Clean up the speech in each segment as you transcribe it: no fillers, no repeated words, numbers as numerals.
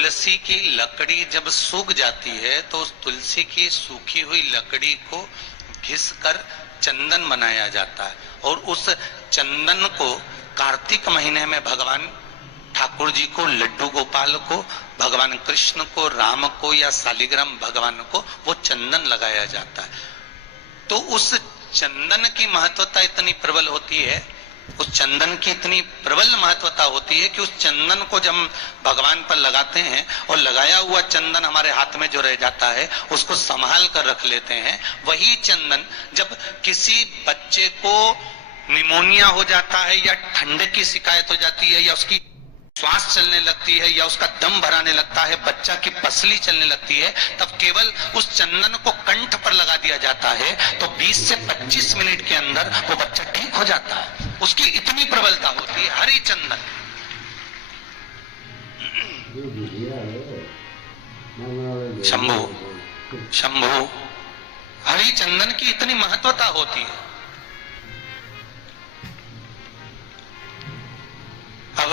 तुलसी की लकड़ी जब सूख जाती है तो उस तुलसी की सूखी हुई लकड़ी को घिस कर चंदन बनाया जाता है, और उस चंदन को कार्तिक महीने में भगवान ठाकुर जी को, लड्डू गोपाल को, भगवान कृष्ण को, राम को या शालिग्राम भगवान को वो चंदन लगाया जाता है। तो उस चंदन की महत्वता इतनी प्रबल होती है, उस चंदन की इतनी प्रबल महत्वता होती है कि उस चंदन को जब भगवान पर लगाते हैं और लगाया हुआ चंदन हमारे हाथ में जो रह जाता है उसको संभाल कर रख लेते हैं। वही चंदन जब किसी बच्चे को निमोनिया हो जाता है या ठंड की शिकायत हो जाती है या उसकी श्वास चलने लगती है या उसका दम भराने लगता है, बच्चा की पसली चलने लगती है, तब केवल उस चंदन को कंठ पर लगा दिया जाता है तो 20 से 25 मिनट के अंदर वो बच्चा ठीक हो जाता है। उसकी इतनी प्रबलता होती है हरी चंदन। शंभु शंभु हरी चंदन की इतनी महत्वता होती है। अब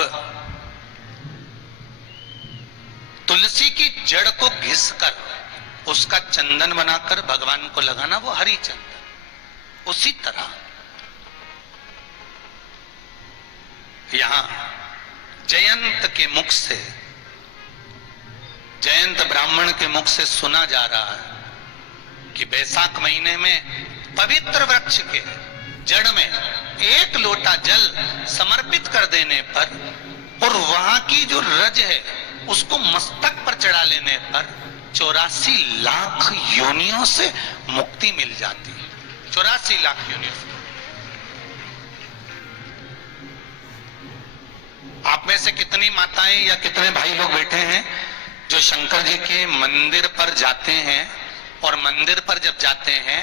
तुलसी की जड़ को घिसकर उसका चंदन बनाकर भगवान को लगाना, वो हरी चंदन। उसी तरह यहां जयंत के मुख से, जयंत ब्राह्मण के मुख से सुना जा रहा है कि बैसाख महीने में पवित्र वृक्ष के जड़ में 1 लोटा जल समर्पित कर देने पर और वहां की जो रज है उसको मस्तक पर चढ़ा लेने पर 84 लाख योनियों से मुक्ति मिल जाती है। 84 लाख योनियों से। आप में से कितनी माताएं या कितने भाई लोग बैठे हैं जो शंकर जी के मंदिर पर जाते हैं और मंदिर पर जब जाते हैं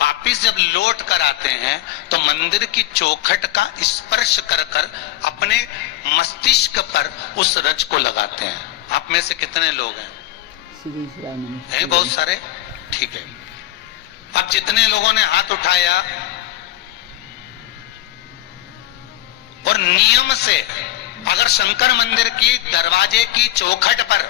वापिस जब लौट कर आते हैं तो मंदिर की चौखट का स्पर्श कर कर अपने मस्तिष्क पर उस रज को लगाते हैं? आप में से कितने लोग हैं? हैं बहुत सारे, ठीक है। अब जितने लोगों ने हाथ उठाया और नियम से अगर शंकर मंदिर की दरवाजे की चौखट पर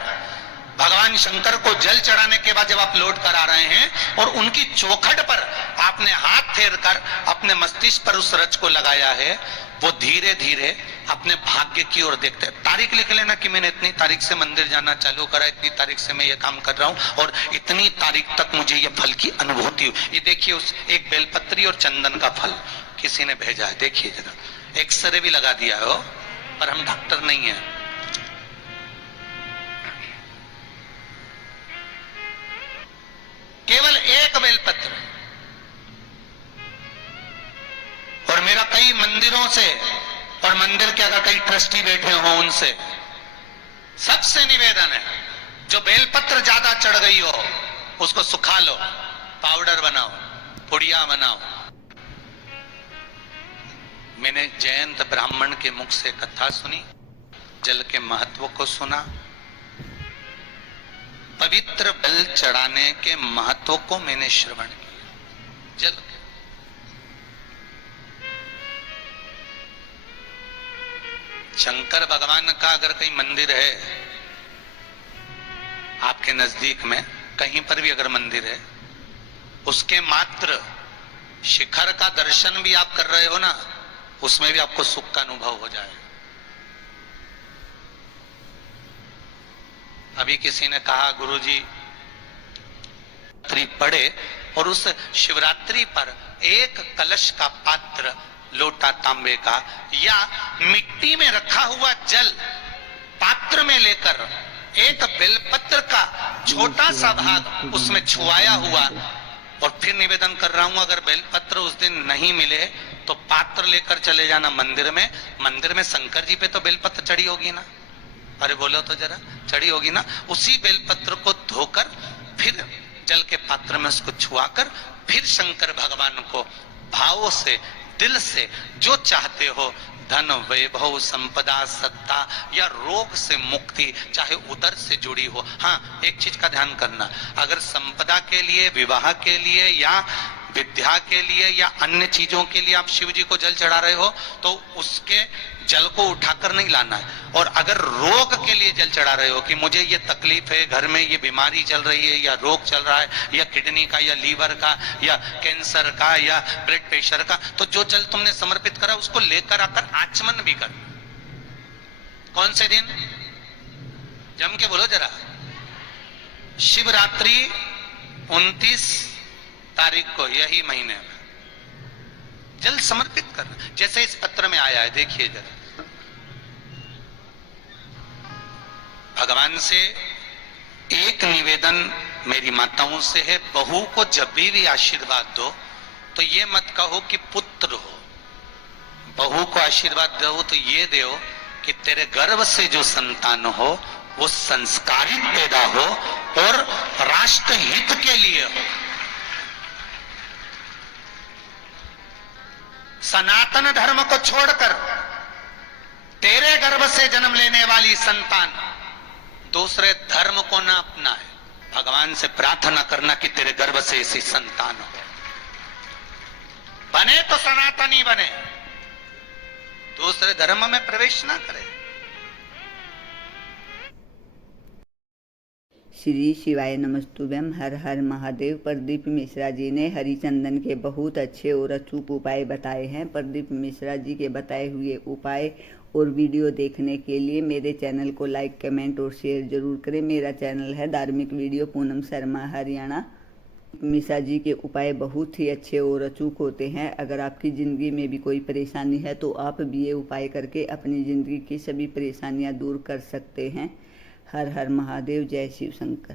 भगवान शंकर को जल चढ़ाने के बाद जब आप लौट कर आ रहे हैं और उनकी चौखट पर आपने हाथ फेर कर अपने मस्तिष्क पर उस रज को लगाया है, वो धीरे धीरे अपने भाग्य की ओर देखते हैं। तारीख लिख लेना कि मैंने इतनी तारीख से मंदिर जाना चालू करा, इतनी तारीख से मैं ये काम कर रहा हूं और इतनी तारीख तक मुझे ये फल की अनुभूति हुई। ये देखिए, उस एक बेलपत्री और चंदन का फल किसी ने भेजा है, देखिए जरा। एक्सरे भी लगा दिया हो, पर हम डॉक्टर नहीं है। केवल एक बेलपत्र, और मेरा कई मंदिरों से और मंदिर के अगर कई ट्रस्टी बैठे हो उनसे सबसे निवेदन है, जो बेलपत्र ज्यादा चढ़ गई हो उसको सुखा लो, पाउडर बनाओ, पुड़िया बनाओ। मैंने जयंत ब्राह्मण के मुख से कथा सुनी, जल के महत्व को सुना, पवित्र बेल चढ़ाने के महत्व को मैंने श्रवण किया। जल शंकर भगवान का अगर कहीं मंदिर है आपके नजदीक में, कहीं पर भी अगर मंदिर है, उसके मात्र शिखर का दर्शन भी आप कर रहे हो ना, उसमें भी आपको सुख का अनुभव हो जाए। अभी किसी ने कहा गुरुजी पढ़े और उस शिवरात्रि पर एक कलश का पात्र, लोटा तांबे का या मिट्टी में रखा हुआ जल पात्र में लेकर एक बेलपत्र का छोटा सा भाग उसमें छुआया हुआ, और फिर निवेदन कर रहा हूं अगर बेलपत्र उस दिन नहीं मिले तो पात्र लेकर चले जाना मंदिर में। मंदिर में शंकर जी पे तो बेलपत्र चढ़ी होगी ना, अरे बोलो तो जरा, चढ़ी होगी ना। उसी बेलपत्र को धोकर फिर जल के पात्र में उसको छुआकर फिर शंकर भगवान को भावों से, दिल से जो चाहते हो, धन, वैभव, संपदा, सत्ता या रोग से मुक्ति, चाहे उदर से जुड़ी हो। हाँ, एक चीज का ध्यान करना, अगर संपदा के लिए, विवाह के लिए या विद्या के लिए या अन्य चीजों के लिए आप शिव जी को जल चढ़ा रहे हो तो उसके जल को उठाकर नहीं लाना है। और अगर रोग के लिए जल चढ़ा रहे हो कि मुझे ये तकलीफ है, घर में ये बीमारी चल रही है, या रोग चल रहा है, या किडनी का, या लीवर का, या कैंसर का, या ब्लड प्रेशर का, तो जो जल तुमने समर्पित करा उसको लेकर आकर आचमन भी कर। कौन से दिन? जम के बोलो जरा। शिवरात्रि 29 तारीख को, यही महीने में जल समर्पित करना, जैसे इस पत्र में आया है, देखिए जरा। भगवान से एक निवेदन मेरी माताओं से है, बहू को जब भी आशीर्वाद दो तो ये मत कहो कि पुत्र हो, बहू को आशीर्वाद दो तो ये दो कि तेरे गर्भ से जो संतान हो वो संस्कारित पैदा हो और राष्ट्र हित के लिए हो। सनातन धर्म को छोड़कर तेरे गर्भ से जन्म लेने वाली संतान दूसरे धर्म को ना अपना है। भगवान से प्रार्थना करना कि तेरे गर्भ से ऐसी संतान हो, बने तो सनातनी बने, दूसरे धर्म में प्रवेश ना करे। श्री शिवाय नमस्तुभ्यम। हर हर महादेव। प्रदीप मिश्रा जी ने हरिचंदन के बहुत अच्छे और अचूक उपाय बताए हैं। प्रदीप मिश्रा जी के बताए हुए उपाय और वीडियो देखने के लिए मेरे चैनल को लाइक, कमेंट और शेयर जरूर करें। मेरा चैनल है धार्मिक वीडियो पूनम शर्मा हरियाणा। मिश्रा जी के उपाय बहुत ही अच्छे और अचूक होते हैं। अगर आपकी ज़िंदगी में भी कोई परेशानी है तो आप भी ये उपाय करके अपनी ज़िंदगी की सभी परेशानियां दूर कर सकते हैं। हर हर महादेव। जय शिव शंकर।